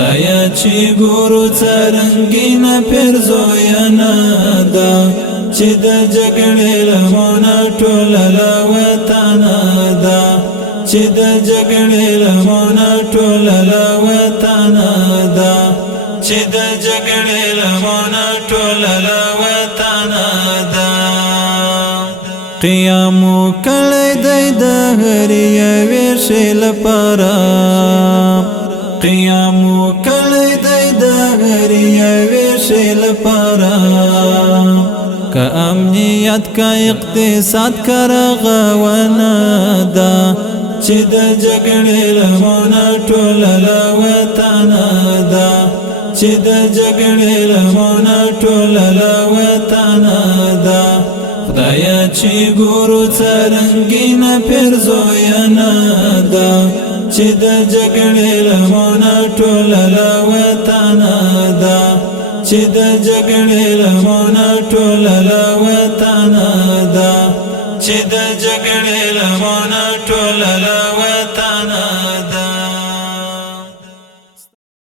خدایا چې ګورو څرنګینه پیرزوینا ده چې د جګړې لمنه ټوله له وطنه ده چې د جګړې لمنه ټوله له وطنه ده چې د جګړې لمنه ټوله له وطنه ده قیام کړی دی د هر یوې شی لپاره قیام کړی دی د هر یوې شی لپاره که امنیت که اقتصاد که رغونه ده چې د جګړې لمنه ټوله له وطنه ده چې د جګړې لمنه ټوله له وطنه ده خدایا چې ګورو څرنګینه پیرزوینا ده چې د جګړې لمنه ټوله له وطنه ده چې د جګړې لمنه ټوله له وطنه ده چې د جګړې لمنه ټوله له وطنه